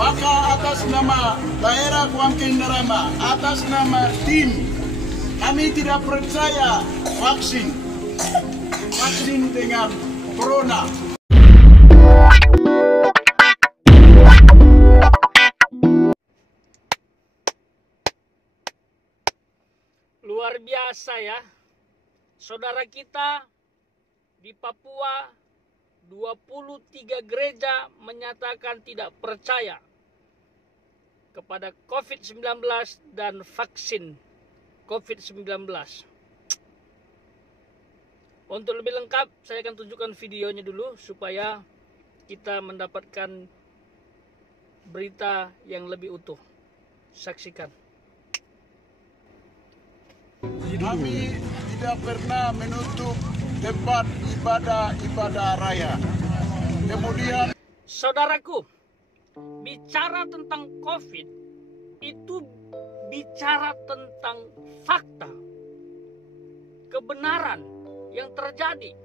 Maka atas nama daerah Kuangking Narama, atas nama tim, kami tidak percaya vaksin dengan corona. Luar biasa ya, saudara kita di Papua 23 gereja menyatakan tidak percaya kepada COVID-19 dan vaksin COVID-19. Untuk lebih lengkap saya akan tunjukkan videonya dulu supaya kita mendapatkan berita yang lebih utuh. Saksikan. Kami tidak pernah menutup tempat ibadah raya. Kemudian, saudaraku, bicara tentang COVID itu bicara tentang fakta, kebenaran yang terjadi.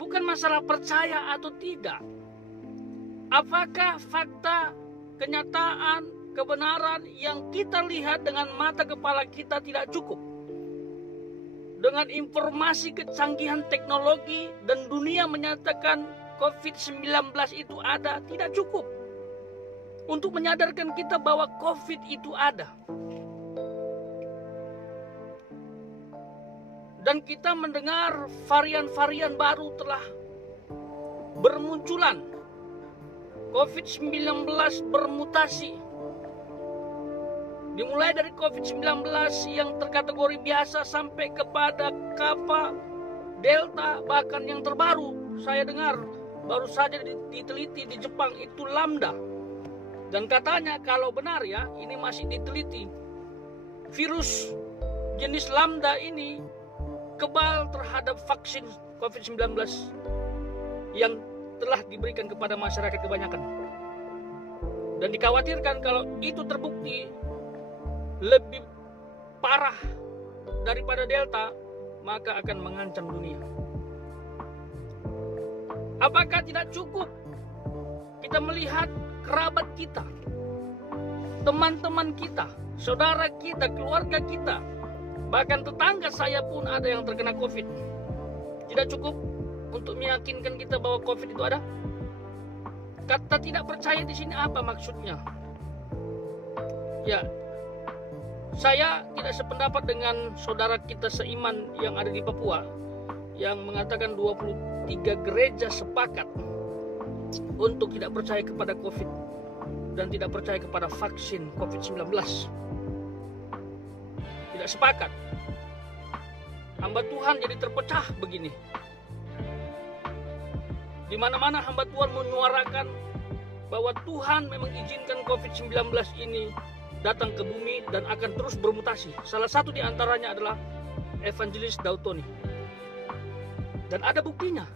Bukan masalah percaya atau tidak. Apakah fakta, kenyataan, kebenaran yang kita lihat dengan mata kepala kita tidak cukup? Dengan informasi kecanggihan teknologi dan dunia menyatakan COVID-19 itu ada, tidak cukup untuk menyadarkan kita bahwa COVID itu ada. Dan kita mendengar varian-varian baru telah bermunculan. COVID-19 bermutasi. Dimulai dari COVID-19 yang terkategori biasa sampai kepada Kappa, Delta, bahkan yang terbaru saya dengar baru saja diteliti di Jepang itu Lambda. Dan katanya kalau benar ya, ini masih diteliti, virus jenis Lambda ini kebal terhadap vaksin COVID-19 yang telah diberikan kepada masyarakat kebanyakan. Dan dikhawatirkan kalau itu terbukti lebih parah daripada Delta, maka akan mengancam dunia. Apakah tidak cukup kita melihat kerabat kita, teman-teman kita, saudara kita, keluarga kita, bahkan tetangga saya pun ada yang terkena COVID? Tidak cukup untuk meyakinkan kita bahwa COVID itu ada? Kata tidak percaya di sini apa maksudnya? Ya, saya tidak sependapat dengan saudara kita seiman yang ada di Papua yang mengatakan 23 gereja sepakat untuk tidak percaya kepada COVID dan tidak percaya kepada vaksin COVID-19. Tidak sepakat. Hamba Tuhan jadi terpecah begini. Di mana-mana hamba Tuhan menyuarakan bahwa Tuhan memang izinkan COVID-19 ini datang ke bumi dan akan terus bermutasi. Salah satu di antaranya adalah Evangelis Daud Tony. Dan ada buktinya.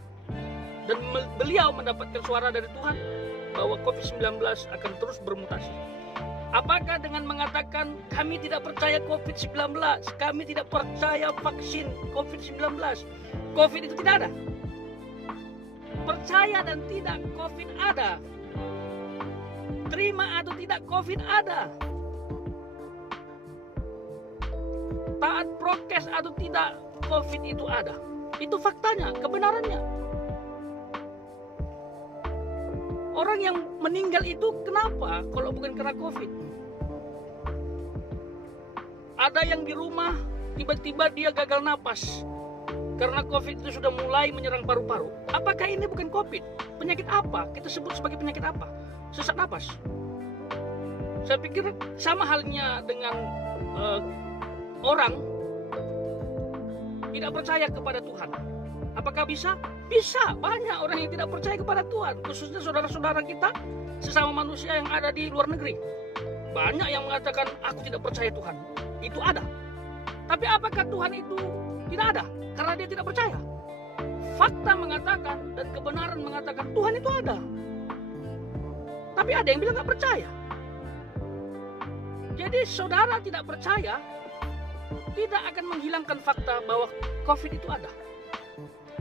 Dan beliau mendapatkan suara dari Tuhan bahwa COVID-19 akan terus bermutasi. Apakah dengan mengatakan kami tidak percaya COVID-19, kami tidak percaya vaksin COVID-19, COVID itu tidak ada? Percaya dan tidak, COVID ada. Terima atau tidak, COVID ada. Taat prokes atau tidak, COVID itu ada. Itu faktanya, kebenarannya. Orang yang meninggal itu kenapa kalau bukan karena COVID? Ada yang di rumah tiba-tiba dia gagal napas karena COVID itu sudah mulai menyerang paru-paru. Apakah ini bukan COVID? Penyakit apa? Kita sebut sebagai penyakit apa? Sesak napas. Saya pikir sama halnya dengan orang tidak percaya kepada Tuhan. Apakah bisa? Bisa. Banyak orang yang tidak percaya kepada Tuhan, khususnya saudara-saudara kita sesama manusia yang ada di luar negeri. Banyak yang mengatakan aku tidak percaya Tuhan. Itu ada. Tapi apakah Tuhan itu tidak ada? Karena dia tidak percaya. Fakta mengatakan dan kebenaran mengatakan Tuhan itu ada. Tapi ada yang bilang nggak percaya. Jadi saudara tidak percaya tidak akan menghilangkan fakta bahwa COVID itu ada.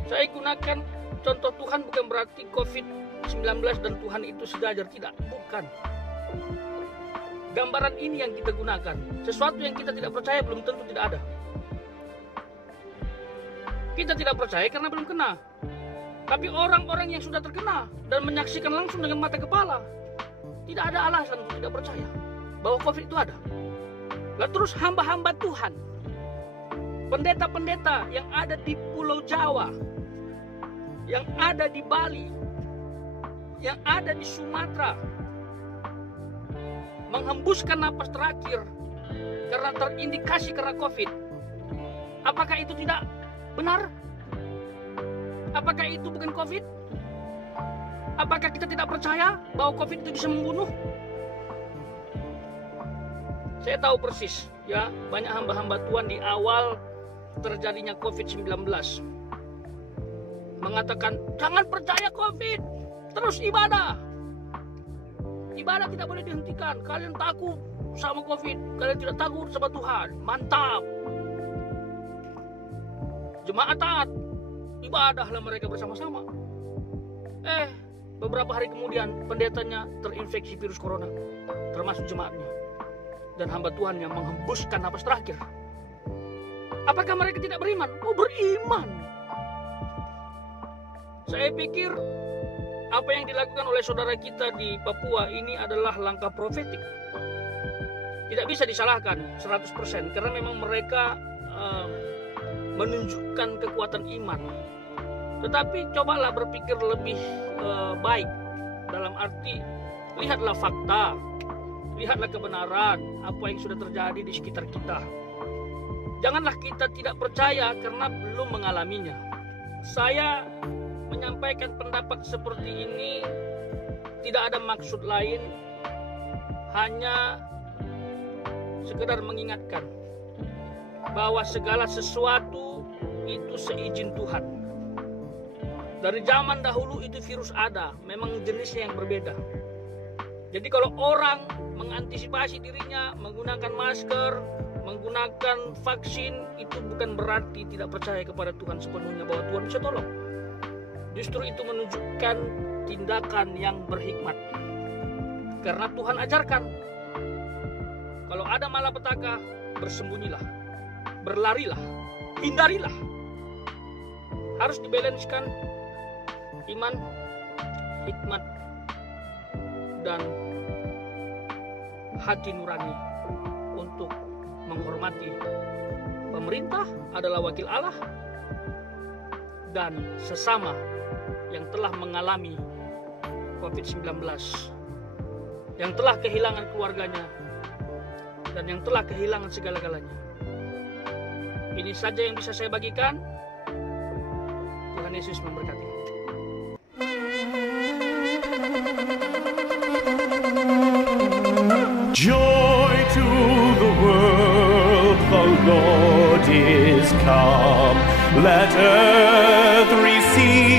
Saya gunakan contoh Tuhan bukan berarti COVID COVID-19 dan Tuhan itu sejajar. Tidak, bukan. Gambaran ini yang kita gunakan. Sesuatu yang kita tidak percaya belum tentu tidak ada. Kita tidak percaya karena belum kena. Tapi orang-orang yang sudah terkena dan menyaksikan langsung dengan mata kepala, tidak ada alasan untuk tidak percaya bahwa COVID itu ada. Lalu terus hamba-hamba Tuhan, pendeta-pendeta yang ada di Pulau Jawa, yang ada di Bali, yang ada di Sumatera, menghembuskan napas terakhir karena terindikasi karena COVID. Apakah itu tidak benar? Apakah itu bukan COVID? Apakah kita tidak percaya bahwa COVID itu bisa membunuh? Saya tahu persis, ya, banyak hamba-hamba Tuhan di awal terjadinya COVID-19 mengatakan, jangan percaya COVID, terus ibadah. Ibadah tidak boleh dihentikan. Kalian takut sama COVID, kalian tidak takut sama Tuhan. Mantap. Jemaat taat, ibadahlah mereka bersama-sama. Beberapa hari kemudian pendetanya terinfeksi virus corona, termasuk jemaatnya. Dan hamba Tuhan yang menghembuskan napas terakhir. Apakah mereka tidak beriman? Oh, beriman. Saya pikir apa yang dilakukan oleh saudara kita di Papua ini adalah langkah profetik. Tidak bisa disalahkan 100% karena memang mereka menunjukkan kekuatan iman. Tetapi cobalah berpikir lebih baik, dalam arti lihatlah fakta, lihatlah kebenaran apa yang sudah terjadi di sekitar kita. Janganlah kita tidak percaya karena belum mengalaminya. Saya menyampaikan pendapat seperti ini tidak ada maksud lain, hanya sekedar mengingatkan bahwa segala sesuatu itu seizin Tuhan. Dari zaman dahulu itu virus ada, memang jenisnya yang berbeda. Jadi kalau orang mengantisipasi dirinya menggunakan masker, menggunakan vaksin, itu bukan berarti tidak percaya kepada Tuhan sepenuhnya bahwa Tuhan bisa tolong. Justru itu menunjukkan tindakan yang berhikmat. Karena Tuhan ajarkan, kalau ada malapetaka, bersembunyilah, berlarilah, hindarilah. Harus dibalanskan iman, hikmat, dan hati nurani untuk menghormati pemerintah adalah wakil Allah dan sesama yang telah mengalami COVID-19, yang telah kehilangan keluarganya dan yang telah kehilangan segala-galanya. Ini saja yang bisa saya bagikan. Tuhan Yesus memberkati. Joy to the world, the Lord is come. Let earth receive